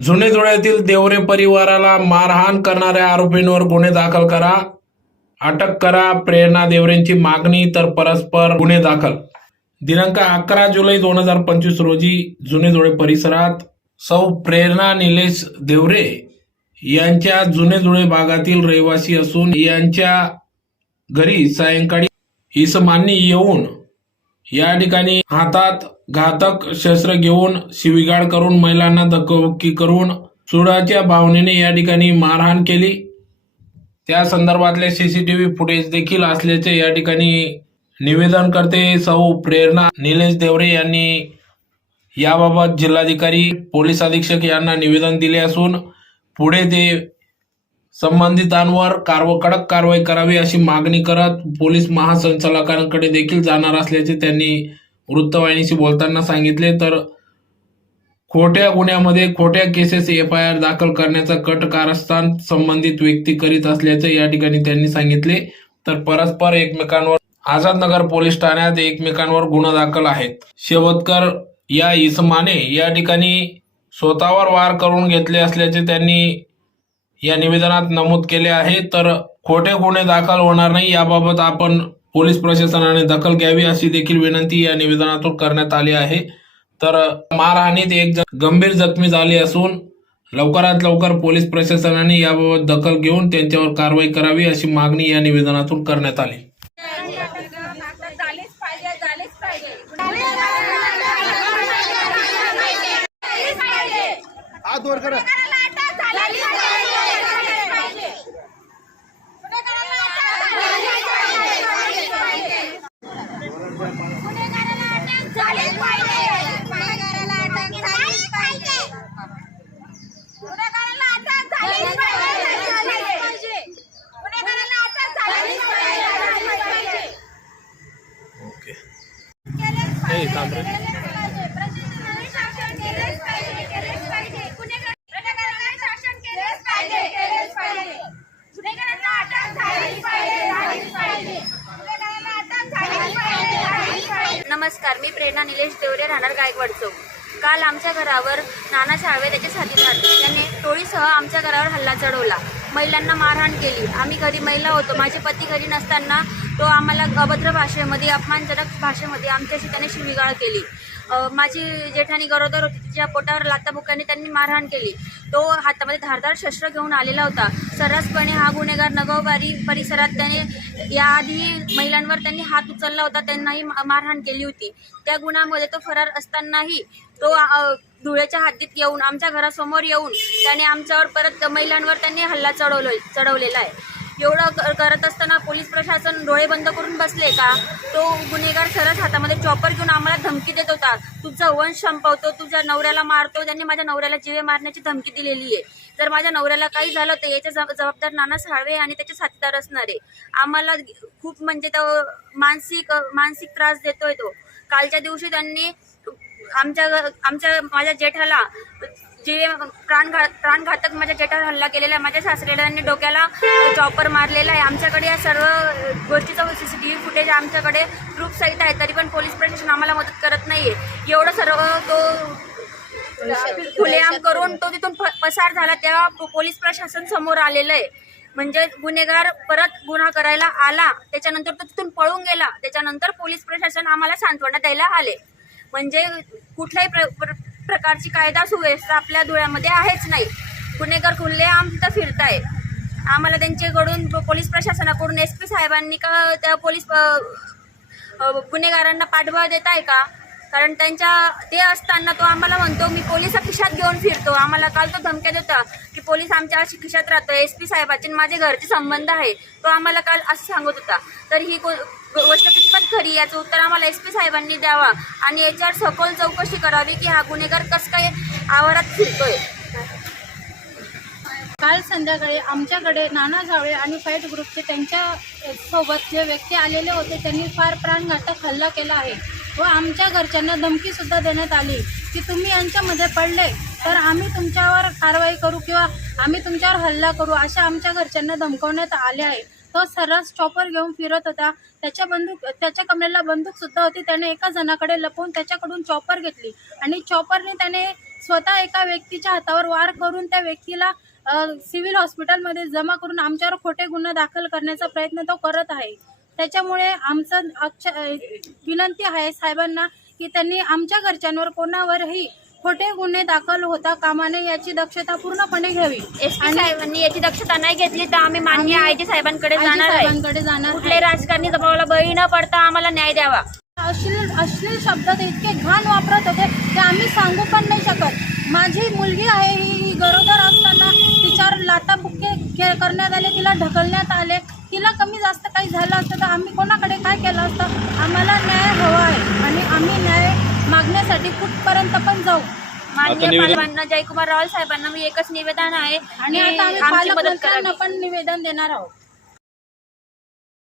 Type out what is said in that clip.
जुने धुळ्यातील देवरे परिवाराला मारहाण करणाऱ्या आरोपींवर गुन्हे दाखल करा अटक करा प्रेरणा देवरेंची मागणी तर परस्पर गुन्हे दाखल. दिनांक अकरा जुलै दोन हजार पंचवीस रोजी जुने धुळे परिसरात सौ प्रेरणा निलेश देवरे यांच्या जुने धुळे भागातील रहिवासी असून यांच्या घरी सायंकाळी इसमांनी येऊन या ठिकाणी हातात घातक शस्त्र घेऊन शिवीगाळ करून महिलांना धक्काबुक्की करून सुडाच्या भावनेने या ठिकाणी मारहाण केली. त्या संदर्भातले सीसीटीव्ही फुटेज देखील असल्याचे या ठिकाणी निवेदन करते. सौ प्रेरणा निलेश देवरे यांनी याबाबत जिल्हाधिकारी पोलीस अधीक्षक यांना निवेदन दिले असून पुढे ते संबंधितांवर कारव कडक कारवाई करावी अशी मागणी करत पोलीस महासंचालकांकडे देखील जाणार असल्याचे त्यांनी वृत्तवाहिनीशी बोलताना सांगितले. तर खोट्या गुन्ह्यामध्ये खोट्या केसेस एफ आय आर दाखल करण्याचा कट कारस्थान संबंधित व्यक्ती करीत असल्याचे या ठिकाणी त्यांनी सांगितले. तर परस्पर एकमेकांवर आझादनगर पोलीस ठाण्यात एकमेकांवर गुन्हा दाखल आहेत. शेवतकर या इसमाने या ठिकाणी स्वतःवर वार करून घेतले असल्याचे त्यांनी या निवेदनात नमूद केले आहे. तर खोटे गुन्हे दाखल होणार नाही याबाबत आपण पोलीस प्रशासनाने दखल घ्यावी अशी देखील विनंती या निवेदनातून करण्यात आली आहे. तर मारहाणीत एक जण गंभीर जखमी झाली असून लवकरात लवकर पोलीस प्रशासनाने याबाबत दखल घेऊन त्यांच्यावर कारवाई करावी अशी मागणी या निवेदनातून करण्यात आली. हात वर करा. नमस्कार मी प्रेरणा निलेश देवरे राहणार गायकवाड चौक काल आमच्या घरावर नाना शाळवे त्याचे साथीदार यांनी टोळीसह आमच्या घरावर हल्ला चढवला. महिलांना मारहाण केली. आम्ही घरी महिला होतो. माझे पती घरी नसताना तो आम्हाला अभद्र भाषेमध्ये अपमानजनक भाषेमध्ये आमच्याशी त्याने शिवीगाळ केली. माझी जेठाणी गरोदर होती तिच्या पोटावर लाताबुक्याने त्यांनी मारहाण केली. तो हातामध्ये धारदार शस्त्र घेऊन आलेला होता. सर्रासपणे हा गुन्हेगार नगोबारी परिसरात त्याने याआधी महिलांवर त्यांनी हात उचलला होता त्यांनाही मारहाण केली होती. त्या गुन्ह्यामध्ये तो फरार असतानाही तो धुळ्याच्या हद्दीत येऊन आमच्या घरासमोर येऊन त्याने आमच्यावर परत महिलांवर त्यांनी हल्ला चढवलो चढवलेला आहे. एवढं क- करत असताना पोलीस प्रशासन डोळे बंद करून बसले का? तो गुन्हेगार सरस हातामध्ये चॉपर घेऊन आम्हाला धमकी देत होता. तुझा वंश संपवतो तुझ्या नवऱ्याला मारतो त्यांनी माझ्या नवऱ्याला जीवे मारण्याची धमकी दिलेली आहे. जर माझ्या नवऱ्याला काही झालं तर याच्या जबाबदार नाना साळवे आणि त्याचे साथीदार असणार आहे. आम्हाला खूप म्हणजे तो मानसिक मानसिक त्रास देतोय तो. कालच्या दिवशी त्यांनी आमच्या घ- आमच्या माझ्या जेठाला जे प्राणघात प्राणघातक माझ्या जेठावर हल्ला केलेला आहे. माझ्या सासरेडांनी डोक्याला चॉपर मारलेला आहे. आमच्याकडे या सर्व गोष्टीचं C C T V footage आमच्याकडे प्रूफ सहित आहे. तरी पण पोलीस प्रशासन आम्हाला मदत करत नाही आहे एवढं सर्व तो खुलेआम करून तो तिथून प- पसार झाला. तेव्हा पो- पोलीस प्रशासन समोर आलेलं आहे. म्हणजे गुन्हेगार परत गुन्हा करायला आला. त्याच्यानंतर तो तिथून पळून गेला. त्याच्यानंतर पोलीस प्रशासन आम्हाला सांत्वना द्यायला आले. म्हणजे कुठल्याही प्र, प्र, प्रकारची कायदा सुव्यवस्था आपल्या धुळ्यामध्ये आहेच नाही. गुन्हेगार खुल्लेआम तिथं फिरताय. आम्हाला त्यांच्याकडून पोलीस प्रशासनाकडून एस पी साहेबांनी का त्या पोलीस गुन्हेगारांना पाठबळ देत आहे का? कारण त्यांच्या ते असताना तो आम्हाला म्हणतो मी पोलिसा खिशात घेऊन फिरतो. आम्हाला काल तो धमक्या देता की पोलीस आमच्या अशी खिशात राहतो एस पी साहेबाचे आणि माझे घरचे संबंध आहे. तो आम्हाला काल असं सांगत होता. तर ही को गोष्ट कितपत खरी याचं उत्तर आम्हाला एस पी साहेबांनी द्यावा. आणि याच्यावर सखोल चौकशी करावी की हा गुन्हेगार कसं काय आवारात फिरतोय. काल संध्याकाळी आमच्याकडे नाना जावळे आणि फाईट ग्रुपचे त्यांच्यासोबत जे व्यक्ती आलेले होते त्यांनी फार प्राणघातक हल्ला केला आहे. व आमच्या घरच्यांना धमकीसुद्धा देण्यात आली की तुम्ही यांच्यामध्ये पडले तर आम्ही तुमच्यावर कारवाई करू किंवा आम्ही तुमच्यावर हल्ला करू अशा आमच्या घरच्यांना धमकवण्यात आले आहे तो सर्रास चॉपर घेऊन फिरत होता. त्याच्या बंदूक त्याच्या कमरेला बंदूक सुद्धा होती. त्याने एका जणाकडे लपवून त्याच्याकडून चॉपर घेतली. आणि चॉपरने त्याने स्वतः एका व्यक्तीच्या हातावर वार करून त्या व्यक्तीला सिव्हिल हॉस्पिटलमध्ये जमा करून आमच्यावर खोटे गुन्हा दाखल करण्याचा प्रयत्न तो करत आहे. त्याच्यामुळे आमचं अक्ष विनंती आहे साहेबांना की त्यांनी आमच्या घरच्यांवर कोणावरही खोटे गुन्हे दाखल होता कामा नये याची दक्षता पूर्णपणे घ्यावी. पी साहेबांनी याची दक्षता नाही घेतली तर आम्ही मान्य आय जी साहेबांकडे जाणार आहे. साहेबांकडे जाणार कुठले आहे. राजकारणी दबावाला बळी न पडता आम्हाला न्याय द्यावा. अश्लील अश्लील शब्द ते इतके घाण वापरत होते ते आम्ही सांगू पण नाही शकत. माझी मुलगी आहे ही ही गरोदर असताना तिच्यावर लाटाबुक्के के- करण्यात आले तिला ढकलण्यात आले. तिला कमी जास्त काही झालं असतं तर आम्ही कोणाकडे काय केलं असतं? आम्हाला न्याय हवा आहे आणि आम्ही न्याय मागण्यासाठी कुठपर्यंत पण जाऊ. मान्य निवेदन- साहेबांना जयकुमार रावल साहेबांना मी एकच निवेदन आहे आणि की आता आम्ही आमची मदत पालकमंत्र्यांना पण निवेदन देणार आहोत.